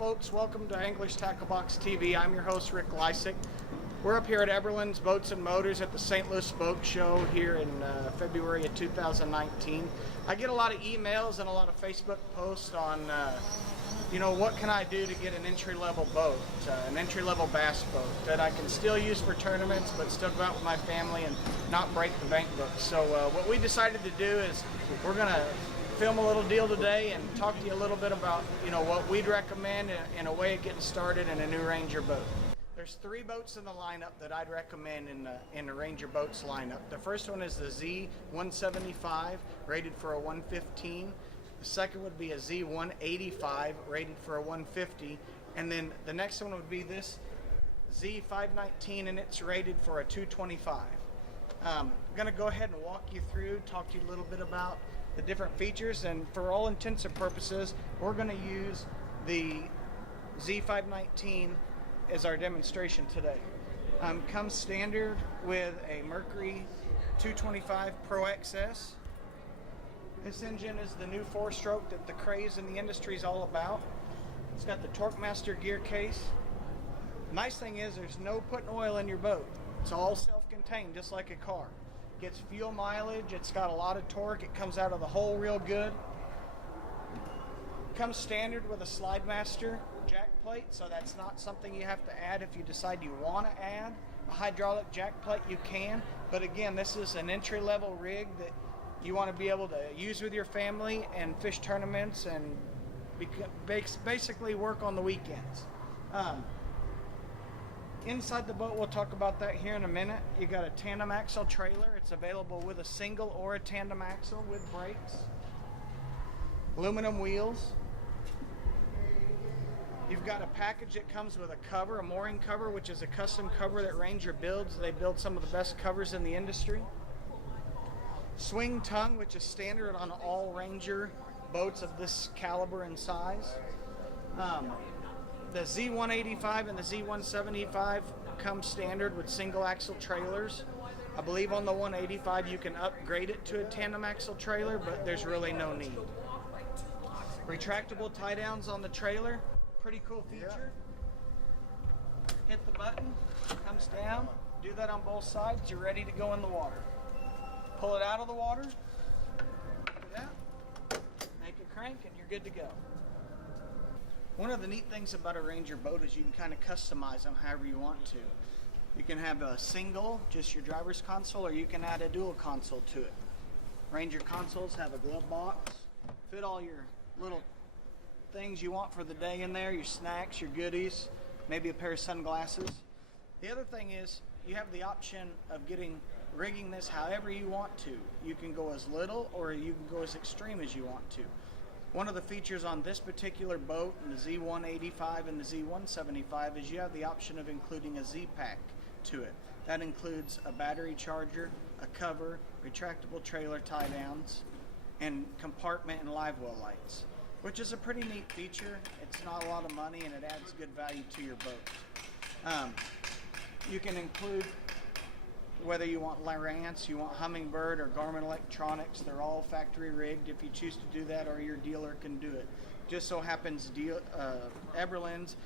folks, welcome to Angler's Tackle Box TV. I'm your host, Rick Lisek. We're up here at Eberlin's Boats and Motors at the St. Louis Boat Show here in February of 2019. I get a lot of emails and a lot of Facebook posts on, what can I do to get an entry-level boat, an entry-level bass boat that I can still use for tournaments but still go out with my family and not break the bank book. So what we decided to do is we're going to film a little deal today and talk to you a little bit about, what we'd recommend in a way of getting started in a new Ranger boat. There's 3 boats in the lineup that I'd recommend in the Ranger boats lineup. The first one is the Z175, rated for a 115. The second would be a Z185, rated for a 150. And then the next one would be this Z519, and it's rated for a 225. I'm going to go ahead and walk you through, talk to you a little bit about the different features, and for all intents and purposes, we're going to use the Z519 as our demonstration today. Comes standard with a Mercury 225 Pro XS. This engine is the new 4-stroke that the craze in the industry is all about. It's got the TorqueMaster gear case. Nice thing is there's no putting oil in your boat. It's all self-contained, just like a car. Gets fuel mileage, it's got a lot of torque, it comes out of the hole real good. Comes standard with a SlideMaster jack plate, so that's not something you have to add. If you decide you want to add a hydraulic jack plate, you can. But again, this is an entry-level rig that you want to be able to use with your family and fish tournaments and basically work on the weekends. Inside the boat, we'll talk about that here in a minute. You got a tandem axle trailer. It's available with a single or a tandem axle with brakes. Aluminum wheels. You've got a package that comes with a cover, a mooring cover, which is a custom cover that Ranger builds. They build some of the best covers in the industry. Swing tongue, which is standard on all Ranger boats of this caliber and size. The Z185 and the Z175 come standard with single axle trailers. I believe on the 185 you can upgrade it to a tandem axle trailer, but there's really no need. Retractable tie downs on the trailer, pretty cool feature. Hit the button, comes down, do that on both sides, you're ready to go in the water. Pull it out of the water, do that, make it crank, and you're good to go. One of the neat things about a Ranger boat is you can kind of customize them however you want to. You can have a single, just your driver's console, or you can add a dual console to it. Ranger consoles have a glove box, fit all your little things you want for the day in there, your snacks, your goodies, maybe a pair of sunglasses. The other thing is you have the option of rigging this however you want to. You can go as little or you can go as extreme as you want to. One of the features on this particular boat, the Z185 and the Z175, is you have the option of including a Z-Pack to it. That includes a battery charger, a cover, retractable trailer tie downs, and compartment and live well lights, which is a pretty neat feature. It's not a lot of money and it adds good value to your boat. You can include, whether you want Lowrance, you want Humminbird, or Garmin electronics, they're all factory rigged if you choose to do that, or your dealer can do it. Just so happens Eberlin's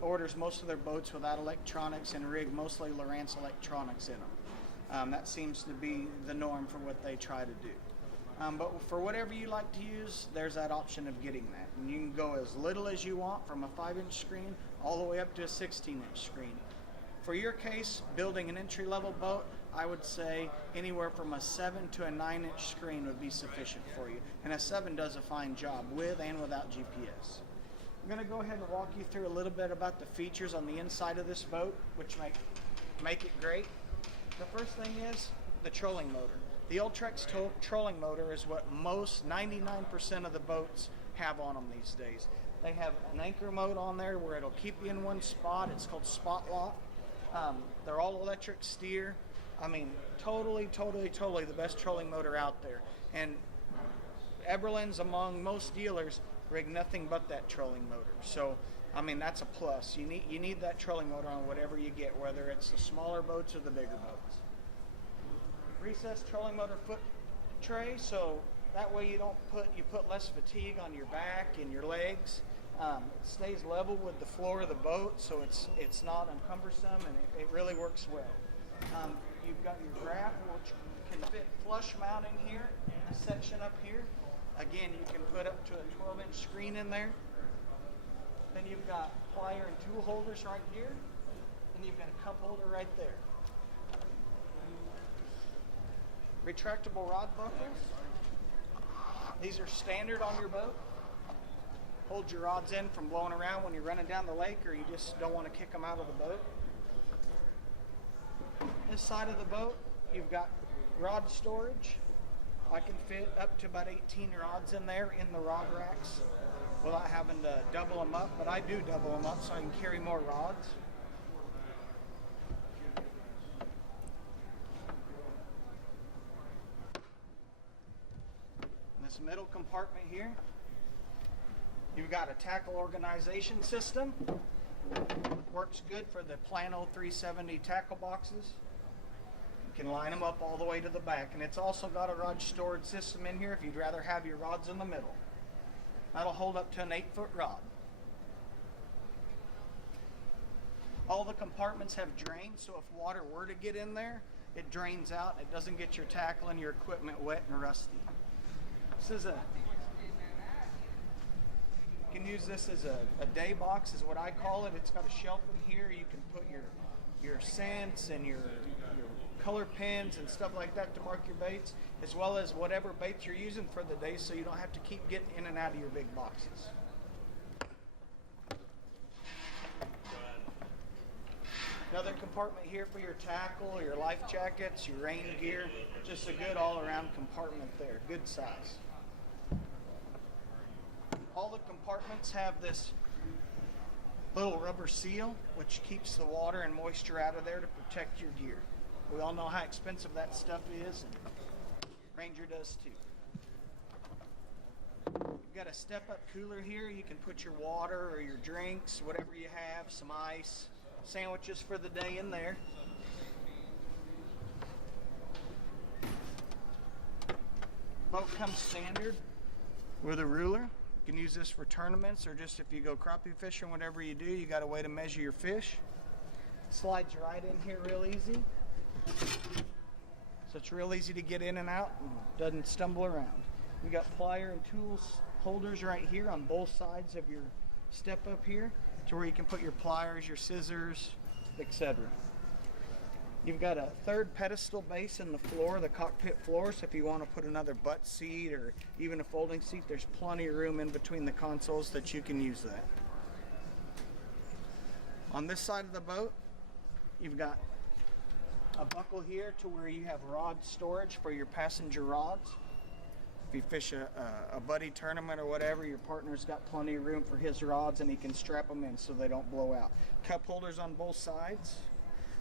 orders most of their boats without electronics and rig mostly Lowrance electronics in them. That seems to be the norm for what they try to do. But for whatever you like to use, there's that option of getting that. And you can go as little as you want, from a 5-inch screen all the way up to a 16-inch screen. For your case, building an entry-level boat, I would say anywhere from a 7 to a 9-inch screen would be sufficient for you. And a 7 does a fine job with and without GPS. I'm going to go ahead and walk you through a little bit about the features on the inside of this boat, which make it great. The first thing is the trolling motor. The Ultrex trolling motor is what most 99% of the boats have on them these days. They have an anchor mode on there where it'll keep you in one spot. It's called spot lock. They're all electric steer. I mean, totally the best trolling motor out there. And Eberlin's, among most dealers, rig nothing but that trolling motor. So, I mean, that's a plus. You need that trolling motor on whatever you get, whether it's the smaller boats or the bigger boats. Recessed trolling motor foot tray, so that way you put less fatigue on your back and your legs. It stays level with the floor of the boat, so it's not encumbersome, and it really works well. You've got your grapple, which can fit flush mount in here, this section up here. Again, you can put up to a 12-inch screen in there. Then you've got plier and tool holders right here, and you've got a cup holder right there. Retractable rod buckles. These are standard on your boat. Hold your rods in from blowing around when you're running down the lake, or you just don't want to kick them out of the boat. This side of the boat, you've got rod storage. I can fit up to about 18 rods in there in the rod racks without having to double them up, but I do double them up so I can carry more rods. In this middle compartment here, you've got a tackle organization system. Works good for the Plano 370 tackle boxes. You can line them up all the way to the back, and it's also got a rod storage system in here if you'd rather have your rods in the middle. That'll hold up to an 8-foot rod. All the compartments have drains, so if water were to get in there, it drains out. It doesn't get your tackle and your equipment wet and rusty. This is you can use this as a day box, is what I call it. It's got a shelf in here. You can put your scents and your color pens and stuff like that to mark your baits, as well as whatever baits you're using for the day, so you don't have to keep getting in and out of your big boxes. Another compartment here for your tackle, your life jackets, your rain gear. Just a good all-around compartment there. Good size. All the compartments have this little rubber seal, which keeps the water and moisture out of there to protect your gear. We all know how expensive that stuff is, and Ranger does too. You've got a step-up cooler here. You can put your water or your drinks, whatever you have, some ice, sandwiches for the day in there. Boat comes standard with a ruler. You can use this for tournaments, or just if you go crappie fishing, whatever you do, you got a way to measure your fish. Slides right in here real easy. So it's real easy to get in and out and doesn't stumble around. We got plier and tools holders right here on both sides of your step up here, to where you can put your pliers, your scissors, etc. You've got a third pedestal base in the floor, the cockpit floor, so if you want to put another butt seat or even a folding seat, there's plenty of room in between the consoles that you can use that. On this side of the boat, you've got a buckle here to where you have rod storage for your passenger rods. If you fish a buddy tournament or whatever, your partner's got plenty of room for his rods, and he can strap them in so they don't blow out. Cup holders on both sides.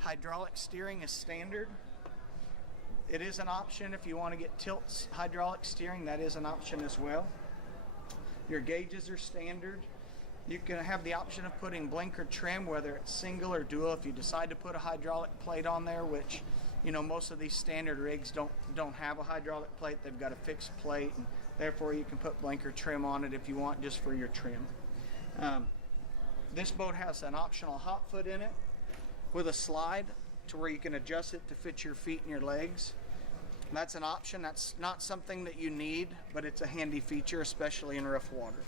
Hydraulic steering is standard. It is an option if you want to get tilt hydraulic steering, that is an option as well. Your gauges are standard. You can have the option of putting blinker trim, whether it's single or dual, if you decide to put a hydraulic plate on there, which, you know, most of these standard rigs don't have a hydraulic plate. They've got a fixed plate, and therefore you can put blinker trim on it if you want, just for your trim. This boat has an optional hot foot in it with a slide to where you can adjust it to fit your feet and your legs. That's an option. That's not something that you need, but it's a handy feature, especially in rough water.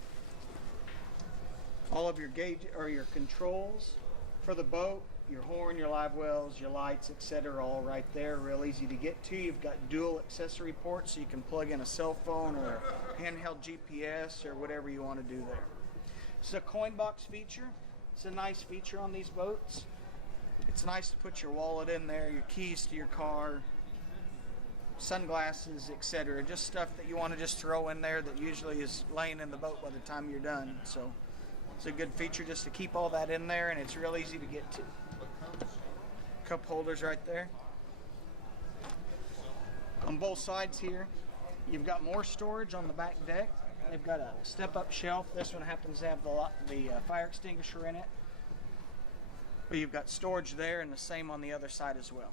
All of your gauge or your controls for the boat, your horn, your live wells, your lights, etc., all right there, real easy to get to. You've got dual accessory ports, so you can plug in a cell phone or a handheld GPS or whatever you want to do there. It's a coin box feature. It's a nice feature on these boats. It's nice to put your wallet in there, your keys to your car, sunglasses, etc. Just stuff that you want to just throw in there that usually is laying in the boat by the time you're done. So it's a good feature just to keep all that in there, and it's real easy to get to. Cup holders right there. On both sides here, you've got more storage on the back deck. They've got a step-up shelf. This one happens to have the fire extinguisher in it. But you've got storage there, and the same on the other side as well.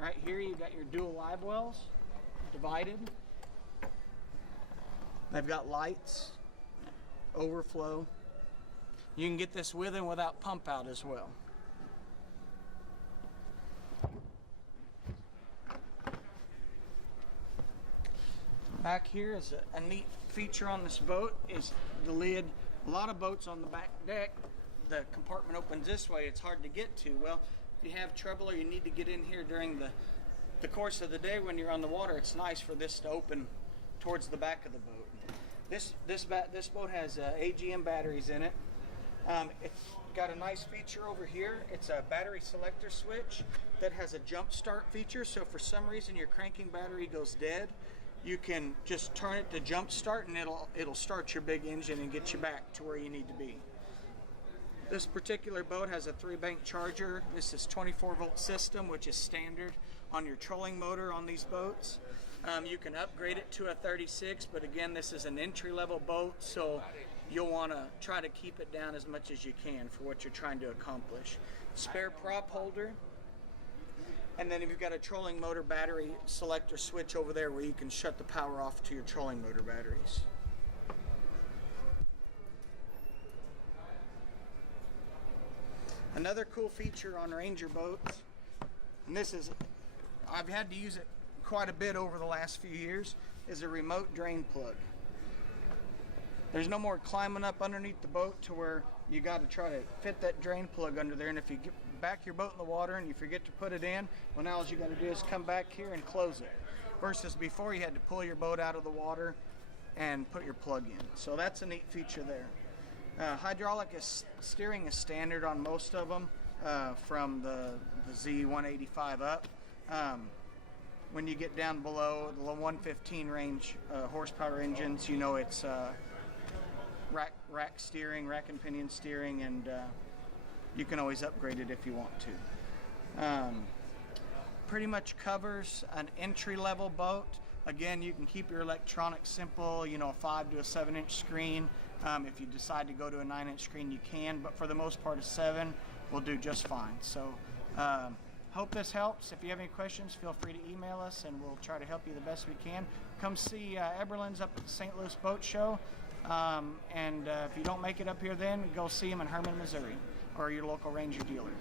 Right here, you've got your dual live wells divided. They've got lights, overflow. You can get this with and without pump out as well. Back here is a neat feature on this boat is the lid. A lot of boats on the back deck, the compartment opens this way, it's hard to get to. Well, if you have trouble or you need to get in here during the course of the day when you're on the water, it's nice for this to open towards the back of the boat. This boat has AGM batteries in it. It's got a nice feature over here. It's a battery selector switch that has a jump start feature. So for some reason your cranking battery goes dead, you can just turn it to jump start and it'll start your big engine and get you back to where you need to be. This particular boat has a 3-bank charger. This is 24-volt system, which is standard on your trolling motor on these boats. You can upgrade it to a 36, but again, this is an entry-level boat, so you'll want to try to keep it down as much as you can for what you're trying to accomplish. Spare prop holder. And then you've got a trolling motor battery selector switch over there where you can shut the power off to your trolling motor batteries. Another cool feature on Ranger boats, and this is, I've had to use it quite a bit over the last few years, is a remote drain plug. There's no more climbing up underneath the boat to where you got to try to fit that drain plug under there, and if you get back your boat in the water and you forget to put it in, well, now all you got to do is come back here and close it, versus before you had to pull your boat out of the water and put your plug in. So that's a neat feature there. Hydraulic steering is standard on most of them, from the Z185 up. When you get down below the 115 range horsepower engines, you know it's rack steering, rack and pinion steering, and you can always upgrade it if you want to. Pretty much covers an entry-level boat. Again, you can keep your electronics simple, you know, a 5 to a 7-inch screen. If you decide to go to a 9-inch screen, you can, but for the most part, a 7 will do just fine. So, hope this helps. If you have any questions, feel free to email us, and we'll try to help you the best we can. Come see Eberlin's up at the St. Louis Boat Show, and if you don't make it up here then, go see them in Herman, Missouri, or your local Ranger dealer.